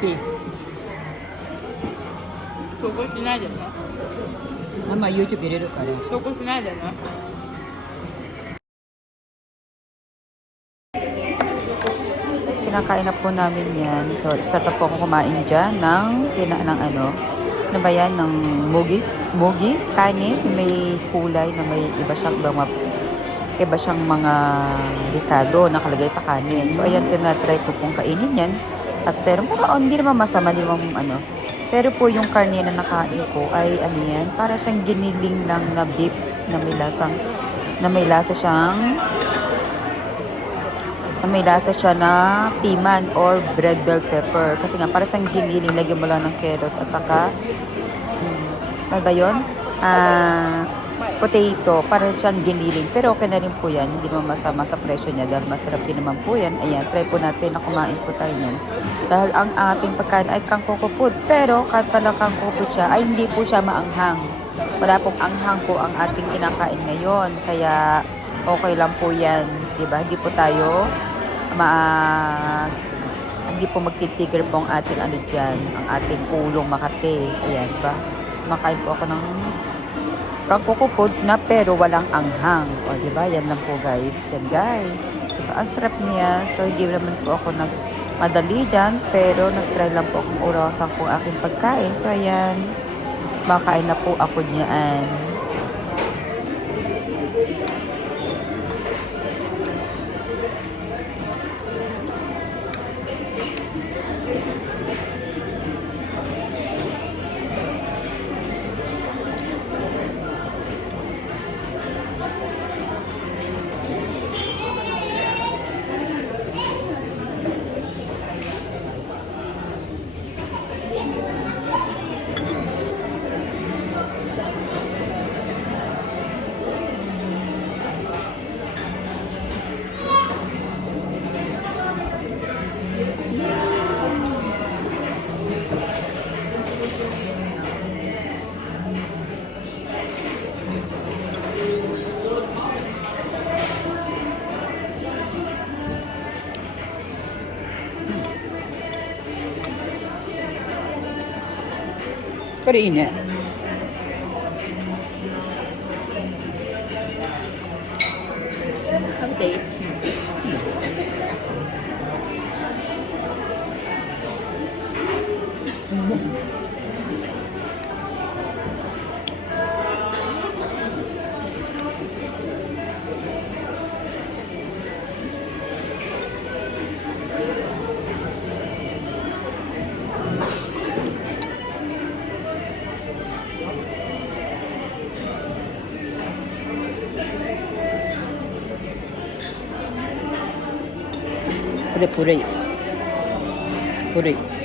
Peace. 投稿しないでね。あんま YouTube 入れるから。投稿しないでね。Kinakain na po namin yan. So, start na po ako kumain dyan ng ano ba yan, ng mugi, kanin, may kulay na may iba siyang mga ricado nakalagay sa kanin. So, ayan, tinatry ko pong kainin yan. At pero, hindi naman masama, hindi naman ano. Pero po yung karne na nakain ko ay ano yan, para siyang giniling lang na beef na may lasa siya na piman or red bell pepper. Kasi nga, para siyang giniling, lagyan mo lang ng carrots at saka, ano ba yun? Potato, para siyang giniling. Pero okay na rin po yan, hindi naman masama sa presyo niya dahil masarap din naman po yan. Ayan, try po natin na kumain po tayo niyan. Dahil ang ating pagkain ay kangkong food. Pero kahit pala kangkong food siya, ay hindi po siya maanghang. Wala pong anghang po ang ating kinakain ngayon. Kaya okay lang po yan. Diba? Hindi po tayo hindi po magtitigil po ang ating ano dyan, ang ating ulong Makati. Ayan ba? Makain po ako ng kangkong food na pero walang anghang. O diba? Yan lang po guys. Yan guys. Diba? Ang sarap niya. So hindi naman po ako madali dyan, pero nag-try lang po akong urasan kung aking pagkain. So, ayan, makain na po ako niyan. Pero init. Update. Puri-puri. Puri.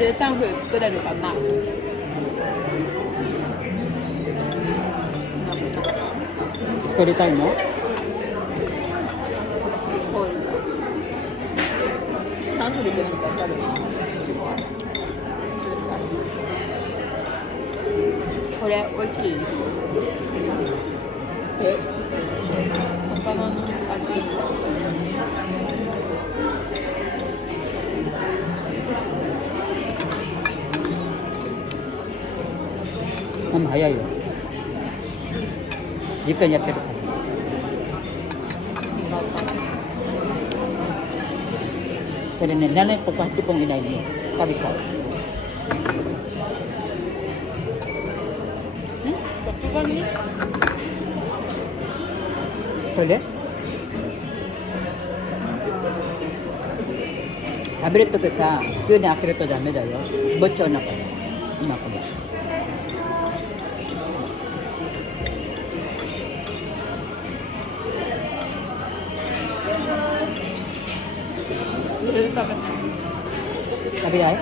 冷淡風作れるかな。作りたいの？炭水って何か分かる？これ美味しい？え？魚の味。ママ早いよ。実家にやってるから。これね、7個か8個以内に食べちゃう。食パンに？これで食べるときさ、急に開けるとダメだよ。ぼっちゃう中で。今これ。それで食べたい。食べたい？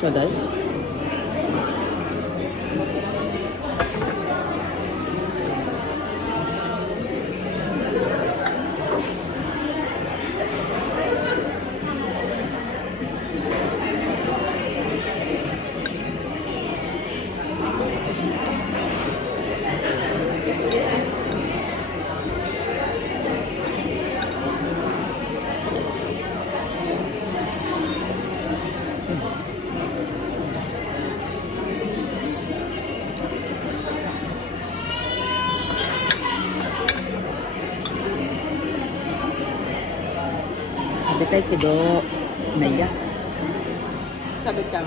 ちょうだい。食べたいけど、ないや。食べちゃう。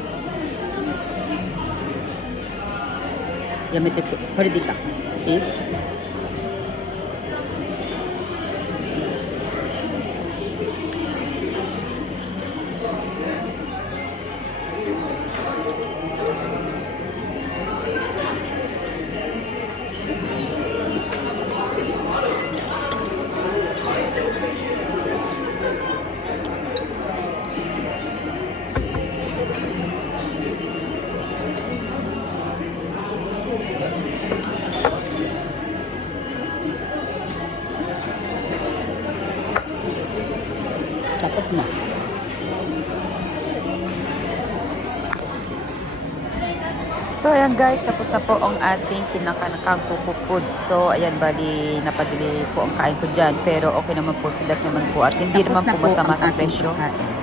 やめてく。これでいいか。いい？Tapos na. So, ayan guys, tapos na po ang ating kinakanakang food. So, ayan, bali, napadili po ang kain ko dyan. Pero okay naman po, sulat naman po. At hindi Tapos naman na po po masama ang sa ating presyo. pagkain.